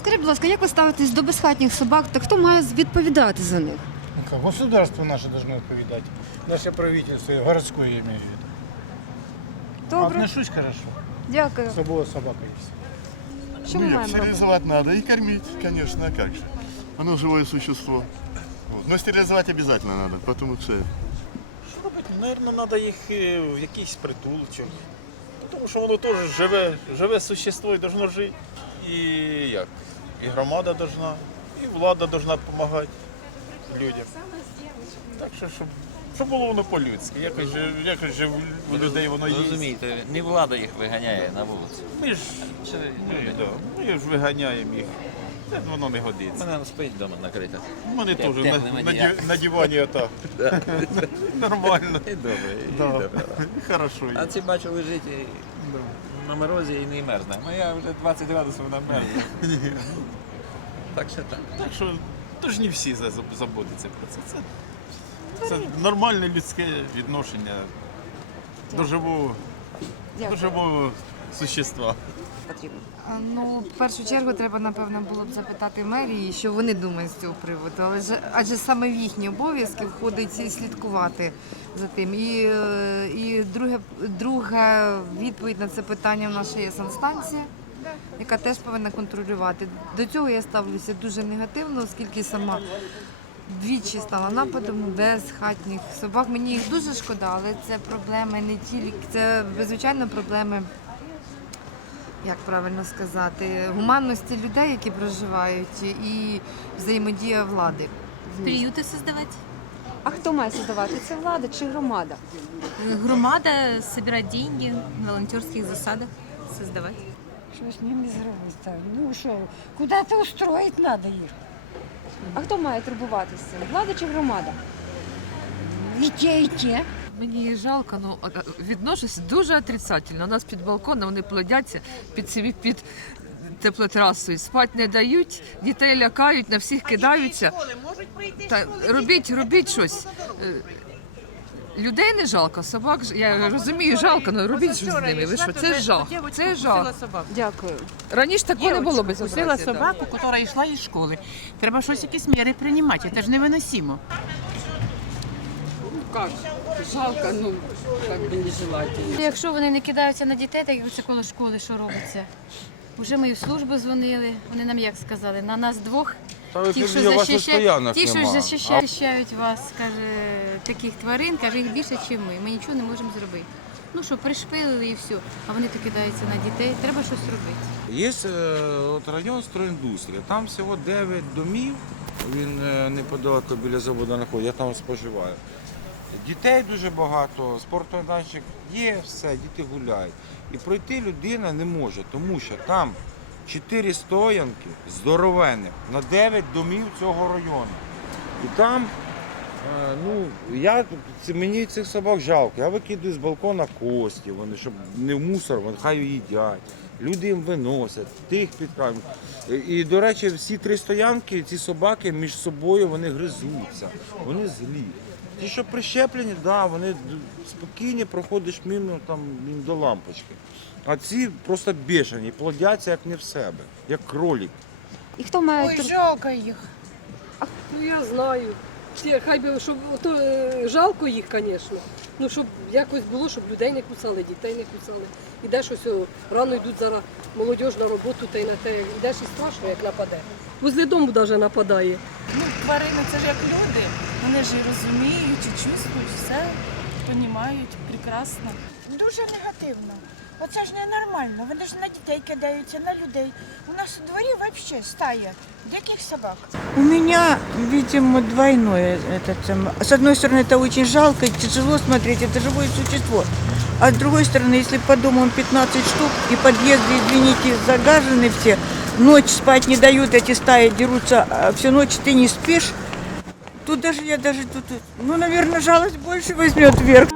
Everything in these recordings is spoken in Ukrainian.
Скажіть, будь ласка, як ви ставитесь до безхатніх собак та хто має відповідати за них? Ну Государство наше должно отповедать. Наше правительство, городское я имею в виду. Добре, Отношусь хорошо. дякую. С собой собака есть. Що ми Нет, маємо робити? стерилизовать надо и кормить, конечно, а как же. Оно живое существо. Вот. Но стерилизовать обязательно надо, потому что Що робити? Наверно, треба їх е, в якийсь притулочок. Тому що воно теж живе, живе существо і должно жити. І як? І громада должна, і влада должна допомагати людям. Так що, щоб, щоб було воно по-людськи. Якось, же- якось же у людей воно є. Розумієте, не влада їх виганяє на вулицю. Ми ж, Це ми, да, ми ж виганяємо їх. Це воно не годиться. мене спить вдома накрита. У мене теж на, на, на дивані отак. Нормально. І добре, і Да. добре. Хорошо. А ці бачу лежить і на морозі і не мерзне. Моя вже 20 градусів вона мерзне. Так що так. Так що тож не всі за- заботяться про це. Це, це нормальне людське відношення до живого, до живого существа. Потрібно. Ну, в першу чергу треба, напевно, було б запитати мерії, що вони думають з цього приводу. Але ж адже саме в їхні обов'язки входить і слідкувати за тим. І, е, і друге, друга відповідь на це питання в нас є санстанція, яка теж повинна контролювати. До цього я ставлюся дуже негативно, оскільки сама. Двічі стала нападом без хатніх собак. Мені їх дуже шкода, але це проблеми не тільки це звичайно проблеми як правильно сказати, гуманності людей, які проживають, і взаємодія влади. приюты создавать. А хто має создавати? Це влада чи громада? Громада собирать деньги на волонтерских засадах создавать. Що з ними зробити? Ну що, куди-то устроїти треба їх. А хто має турбуватися? Влада чи громада? І те, і те. Мені їх жалко, ну а- а, відношусь дуже отрицательно. У нас під балконом вони плодяться під собі під теплотрасою. Спать не дають, дітей лякають, на всіх кидаються. Та робіть, робіть щось. Е, Людей не жалко, собак ж- я розумію, жалко, але робіть щось з ними. Ви що? Це жах. Це жах. Дякую. Раніше такого не було без Кусила собаку, яка йшла із школи. Треба щось якісь міри приймати, це ж невиносимо. Жалко, ну як би не желательно. Якщо вони не кидаються на дітей, так як це коло школи, що робиться? Уже ми в службу дзвонили, вони нам як сказали, на нас двох. Ті, що захищають, ті, що захищають вас, каже, таких тварин, каже, їх більше, ніж ми. Ми нічого не можемо зробити. Ну що, пришпилили і все, а вони то кидаються на дітей. Треба щось робити. Є е, от район стройіндустрія, там всього 9 домів, він е, неподалеку біля заводу знаходиться, я там споживаю. Дітей дуже багато, спортмайданчик є, все, діти гуляють. І пройти людина не може, тому що там 4 стоянки здоровенних на 9 домів цього району. І там, е, ну, я, мені цих собак жалко. Я викидаю з балкона кості, вони, щоб не в мусор, вони хай їдять. Люди їм виносять, тих підкажуть. І, до речі, всі три стоянки, ці собаки між собою вони гризуться, вони злі. Ті, що прищеплені, да, вони спокійні, проходиш мимо там, їм до лампочки. А ці просто бешені, плодяться як не в себе, як кролік. І хто має Ой, жалко їх. Ну я знаю. Всі, хай би щоб то е, жалко їх, звісно. Ну щоб якось було, щоб людей не кусали, дітей не кусали. Ідеш ось о, рано йдуть зараз молодь на роботу, та й на те йдеш і страшно, як нападе. Возле дому навіть нападає. Ну, тварини це ж як люди. Вони ж і розуміють, і чувствують все, розуміють прекрасно. Дуже негативно. Оце ж ненормально. Вони ж на дітей кидаються, на людей. У нас у дворі взагалі стая диких собак. У меня, видимо, двойное. Это, сам- с одной стороны, это очень жалко и тяжело смотреть, это живое существо. А с другой стороны, если по домам 15 штук и подъезды, извините, загажены все, ночь спать не дают, эти стаи дерутся, а всю ночь ты не спишь, тут даже я даже тут, ну, наверное, жалость больше возьмет вверх.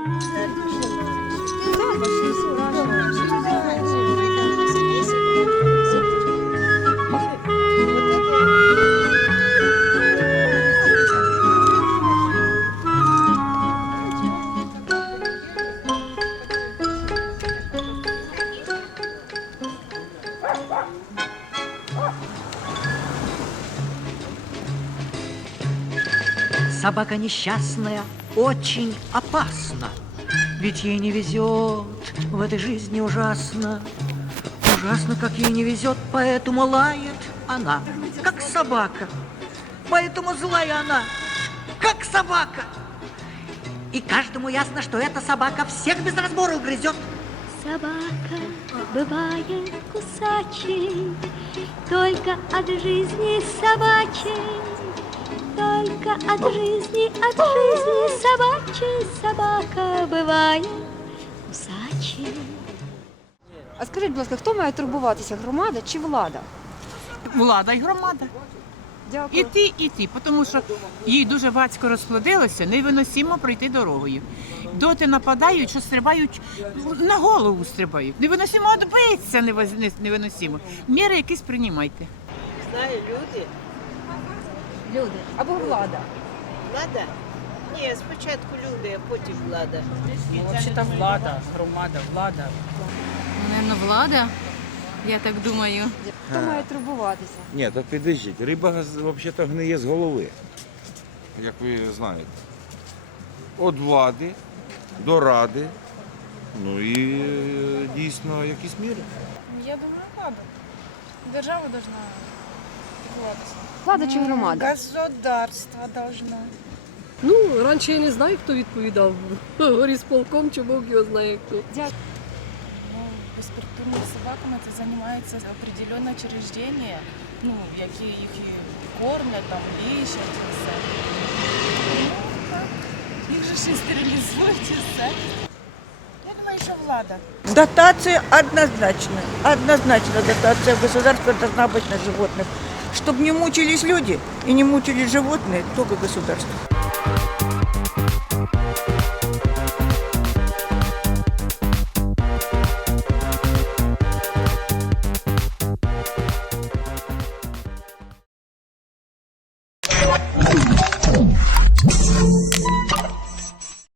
Собака несчастная очень опасна. Ведь ей не везет в этой жизни ужасно. Ужасно, как ей не везет, поэтому лает она, как собака. Поэтому злая она, как собака. И каждому ясно, что эта собака всех без разбора угрызет. Собака бывает кусачей, Только от жизни собачей, Только от жизни, от жизни собачей Собака бывает кусачей. А скажіть, будь ласка, хто має турбуватися, громада чи влада? Влада і громада. Дякую. І ті, і ті, тому що їй дуже батько розплодилося, невиносимо пройти дорогою. Доти нападають, що стрибають на голову стрибають. Невиносимо відбитися, невиносимо. Міри якісь приймайте. Знаю, люди. Люди або влада. Влада? Ні, спочатку люди, а потім влада. Взагалі влада, громада, влада. Наверно, влада, я так думаю. Хто має турбуватися? Ні, так підождіть. Риба взагалі гниє з голови, як ви знаєте. Від влади до ради, ну і е, дійсно якісь міри. Я думаю, влада. Держава должна піклуватися. Влада чи громада? Государство должно. Ну, раніше я не знаю, хто відповідав. Горісполком чи Бог його знає хто. Ну, безпритульними собаками це займається определенне учреждення, ну, які їх і кормлять, там, лічать і все. Ну, так. Їх же ще й стерилізують і все. Я думаю, що влада. Дотация однозначно. Однозначно дотация государства должна быть на животных. Чтобы не мучились люди и не мучились животные, только государство.